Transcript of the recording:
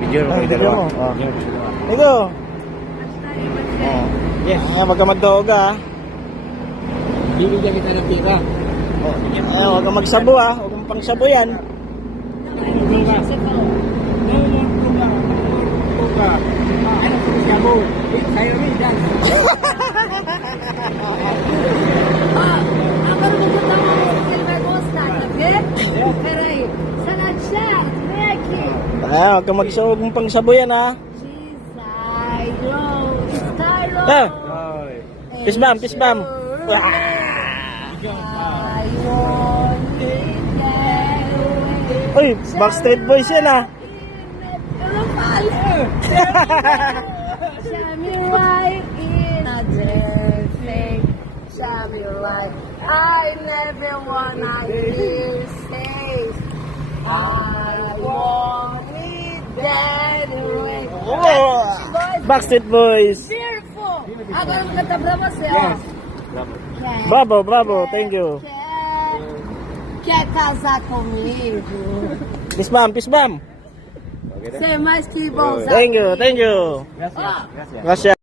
Video mo. Video mo. Ito. Oh. Yes. Wag ka magdoga. Bibigyan kita ng pira. Wag ka magsabo Wag kang pangsabo yan. Wag ka magsabo kung pangsabo yan Pisbam, pisbam. Uy, Backstreet Boys yan I never wanna hear say I want it that way. Backstreet Boys. Fearful. Agora não canta pra você, ó. Bravo, bravo. Thank you. Quer casar comigo? Pisbam, pisbam. Ser mais que bom. Thank you, thank you. Gracias. Gracias.